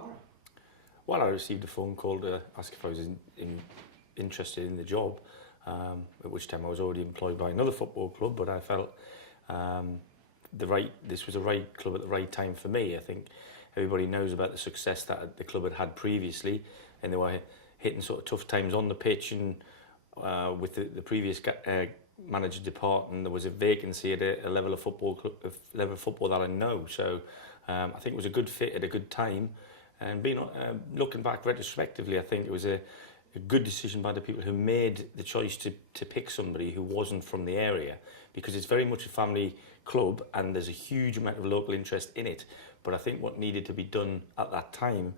Borough? Well, I received a phone call to ask if I was interested in the job, at which time I was already employed by another football club, but I felt this was the right club at the right time for me. I think everybody knows about the success that the club had previously, and they were hitting sort of tough times on the pitch, and with the previous manager departing, there was a vacancy at a level of football that I know. So I think it was a good fit at a good time. And looking back retrospectively, I think it was a good decision by the people who made the choice to pick somebody who wasn't from the area, because it's very much a family club and there's a huge amount of local interest in it. But I think what needed to be done at that time,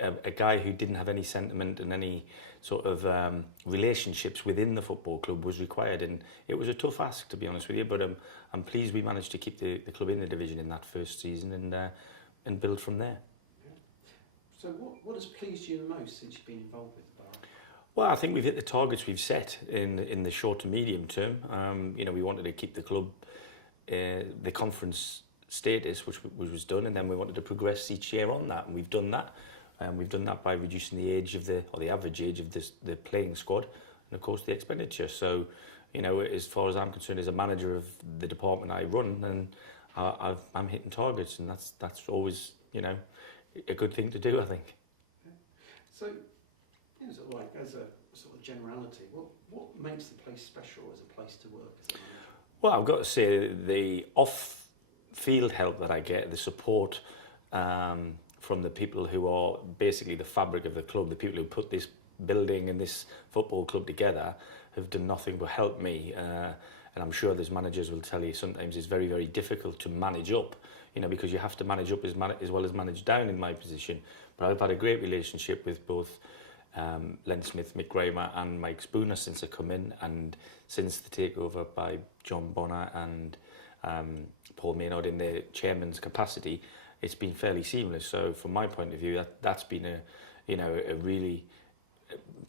a guy who didn't have any sentiment and any sort of relationships within the football club was required, and it was a tough ask, to be honest with you, but I'm pleased we managed to keep the club in the division in that first season and build from there. So what has pleased you the most since you've been involved with the Borough? Well, I think we've hit the targets we've set in the short to medium term. We wanted to keep the club the conference status, which was done, and then we wanted to progress each year on that, and we've done that. We've done that by reducing the age of the average age of the playing squad, and of course the expenditure. So, as far as I'm concerned, as a manager of the department I run, then I'm hitting targets, and that's always a good thing to do, I think. So, sort of like as a sort of generality, what makes the place special as a place to work as a manager? Well, I've got to say the off-field help that I get, the support from the people who are basically the fabric of the club, the people who put this building and this football club together, have done nothing but help me. And I'm sure those managers will tell you sometimes it's very, very difficult to manage up, because you have to manage up as well as manage down in my position. But I've had a great relationship with both Len Smith, Mick Gramer and Mike Spooner since I come in, and since the takeover by John Bonner and Paul Maynard in their chairman's capacity, it's been fairly seamless. So from my point of view, that's been a really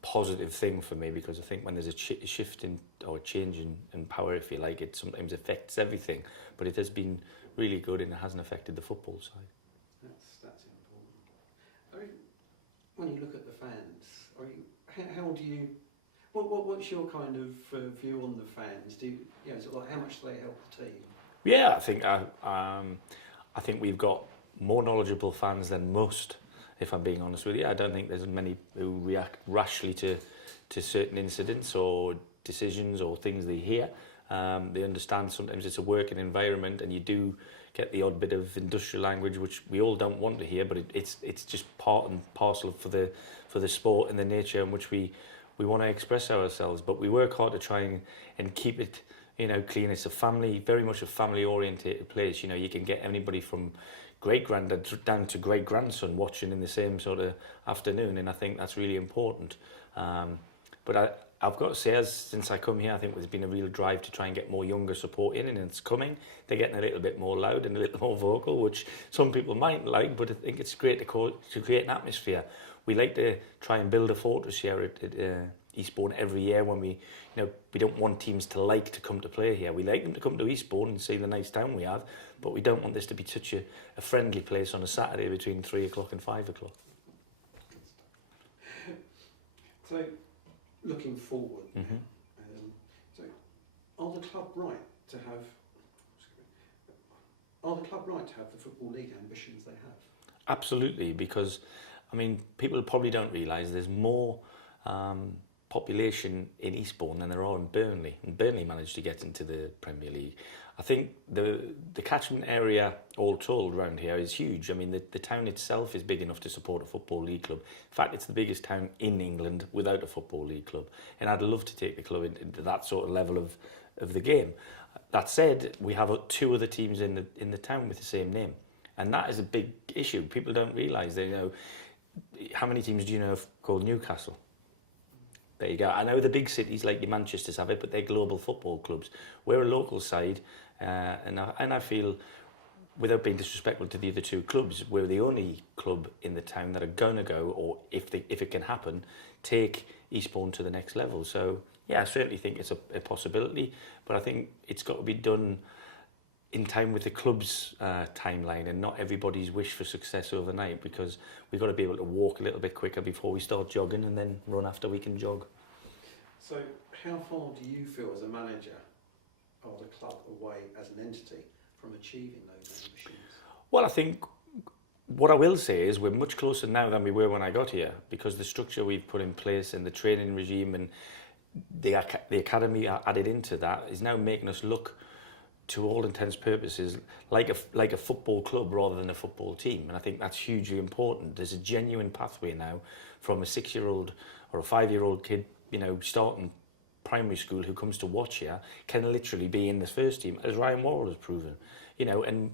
positive thing for me, because I think when there's a shift or change in power, if you like, it sometimes affects everything. But it has been really good, and it hasn't affected the football side. That's important. When you look at the fans, how do you? What's your kind of view on the fans? Sort of like how much do they help the team? Yeah, I think we've got more knowledgeable fans than most, if I'm being honest with you. I don't think there's many who react rashly to certain incidents or decisions or things they hear. They understand sometimes it's a working environment, and you do get the odd bit of industrial language, which we all don't want to hear, but it's just part and parcel for the sport and the nature in which we want to express ourselves. But we work hard to try and keep it clean. It's very much a family orientated place. You can get anybody from great granddad down to great grandson watching in the same sort of afternoon, and I think that's really important. But I've got to say, since I come here, I think there's been a real drive to try and get more younger support in, and it's coming. They're getting a little bit more loud and a little more vocal, which some people might like, but I think it's great to create an atmosphere. We like to try and build a fortress here at Eastbourne every year. When we don't want teams to like to come to play here. We like them to come to Eastbourne and see the nice town we have, but we don't want this to be such a friendly place on a Saturday between 3 o'clock and 5 o'clock. So, looking forward, so are the club right to have the Football League ambitions they have? Absolutely, because people probably don't realise there's more population in Eastbourne than there are in Burnley, and Burnley managed to get into the Premier League. I think the catchment area all told around here is huge. The town itself is big enough to support a Football League club. In fact, it's the biggest town in England without a Football League club, and I'd love to take the club into that sort of level of the game. That said, we have 2 other teams in the town with the same name, and that is a big issue. People don't realise how many teams do you know called Newcastle? There you go. I know the big cities like your Manchesters have it, but they're global football clubs. We're a local side, and I feel, without being disrespectful to the other 2 clubs, we're the only club in the town that are going to go, or if it can happen, take Eastbourne to the next level. So, yeah, I certainly think it's a possibility, but I think it's got to be done in time with the club's timeline and not everybody's wish for success overnight, because we've got to be able to walk a little bit quicker before we start jogging and then run after we can jog. So how far do you feel as a manager of the club away as an entity from achieving those ambitions? Well, I think what I will say is we're much closer now than we were when I got here, because the structure we've put in place and the training regime and the academy added into that is now making us look, to all intents and purposes, like a football club rather than a football team. And I think that's hugely important. There's a genuine pathway now from a 6-year-old or a 5-year-old kid, you know, starting primary school, who comes to watch here, can literally be in this first team, as Ryan Worrell has proven. You know, and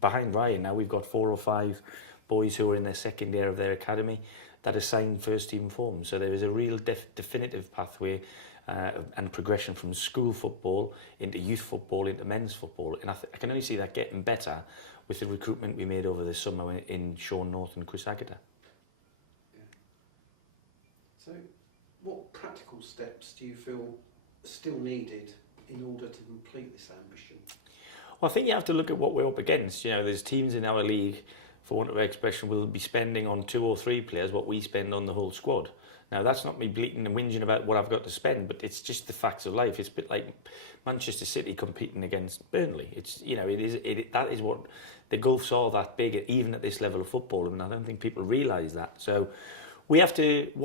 behind Ryan now we've got 4 or 5 boys who are in their second year of their academy that are signed first team form. So there is a real definitive pathway and progression from school football into youth football into men's football, and I can only see that getting better with the recruitment we made over the summer in Sean North and Chris Agata. Yeah. So what practical steps do you feel are still needed in order to complete this ambition? Well, I think you have to look at what we're up against. You know, there's teams in our league, for want of an expression, will be spending on 2 or 3 players what we spend on the whole squad. Now, that's not me bleating and whinging about what I've got to spend, but it's just the facts of life. It's a bit like Manchester City competing against Burnley. It's, you know, that is what the gulfs are, that big, even at this level of football, and I don't think people realise that. So what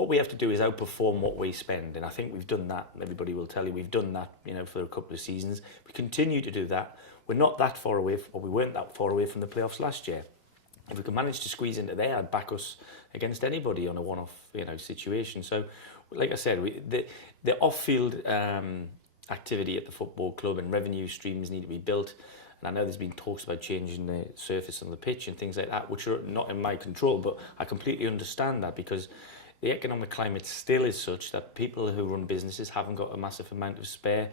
we have to do is outperform what we spend, and I think we've done that. Everybody will tell you we've done that, you know, for a couple of seasons. We continue to do that. We're not that far away, or we weren't that far away from the playoffs last year. If we could manage to squeeze into there, I'd back us against anybody on a one-off, you know, situation. So, like I said, the off-field activity at the football club and revenue streams need to be built. And I know there's been talks about changing the surface on the pitch and things like that, which are not in my control, but I completely understand that, because the economic climate still is such that people who run businesses haven't got a massive amount of spare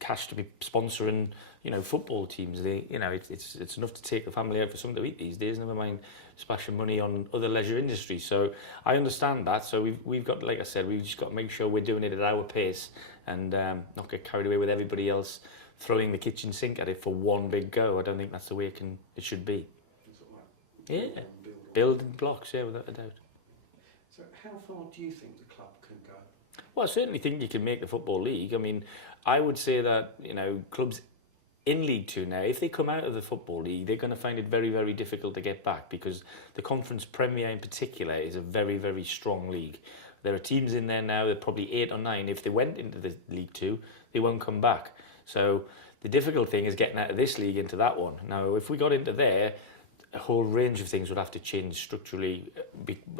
cash to be sponsoring, you know, football teams. You know, it's enough to take the family out for something to eat these days, never mind splashing money on other leisure industries. So I understand that. So we've got, like I said, we've just got to make sure we're doing it at our pace and not get carried away with everybody else throwing the kitchen sink at it for one big go. I don't think that's the way it should be. Yeah, building blocks, yeah, without a doubt. So how far do you think the club can go? Well, I certainly think you can make the Football League. I mean, I would say that, you know, clubs in League 2 now, if they come out of the Football League, they're going to find it very, very difficult to get back, because the Conference Premier in particular is a very, very strong league. There are teams in there now, there are probably 8 or 9. If they went into the League 2, they won't come back. So the difficult thing is getting out of this league into that one. Now, if we got into there, a whole range of things would have to change structurally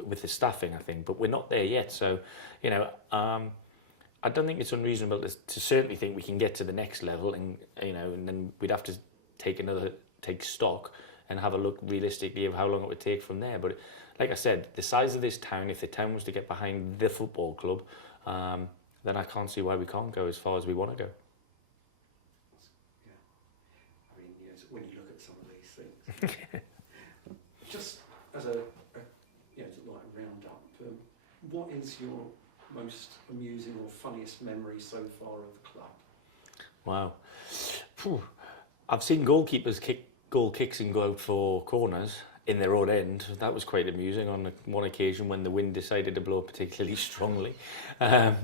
with the staffing, I think, but we're not there yet. So, you know, I don't think it's unreasonable to certainly think we can get to the next level, and, you know, and then we'd have to take stock and have a look realistically of how long it would take from there. But like I said, the size of this town, if the town was to get behind the football club, then I can't see why we can't go as far as we want to go. Yeah. I mean, yes, when you look at some of these things. Just as a like round up, what is your most amusing or funniest memory so far of the club? Wow. Phew. I've seen goalkeepers kick goal kicks and go out for corners in their own end. That was quite amusing on one occasion when the wind decided to blow particularly strongly. To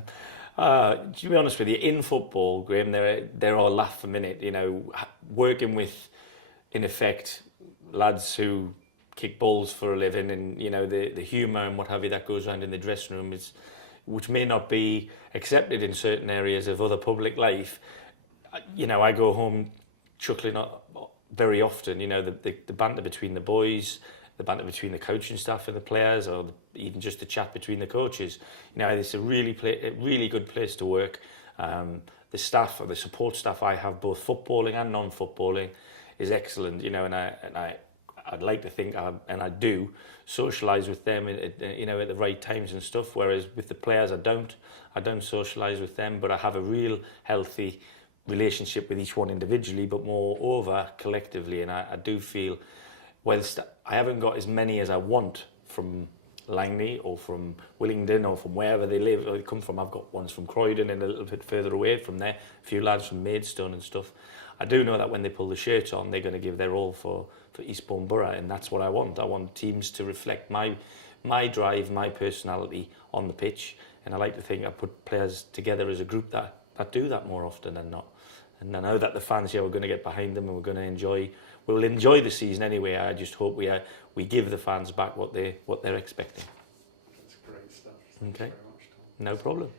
be honest with you, in football, Graham, there are laugh a minute, you know, working with, in effect, lads who kick balls for a living, and, you know, the humour and what have you that goes around in the dressing room, which may not be accepted in certain areas of other public life. You know, I go home chuckling very often, you know, the banter between the boys, the banter between the coaching staff and the players, or even just the chat between the coaches. You know, it's a really good place to work. The staff, or the support staff I have, both footballing and non-footballing, is excellent, you know, and I'd like to think, and I do, socialise with them, you know, at the right times and stuff. Whereas with the players, I don't socialise with them, but I have a real healthy relationship with each one individually, but moreover collectively. And I do feel, whilst I haven't got as many as I want from Langley or from Willingdon or from wherever they live or they come from. I've got ones from Croydon and a little bit further away from there, a few lads from Maidstone and stuff. I do know that when they pull the shirts on, they're going to give their all for Eastbourne Borough, and that's what I want. I want teams to reflect my drive, my personality on the pitch, and I like to think I put players together as a group that do that more often than not. And I know that the fans here are going to get behind them, and we're going to we'll enjoy the season anyway. I just hope we give the fans back what they're expecting. That's great stuff. Thanks Okay. very much, Tom. No problem.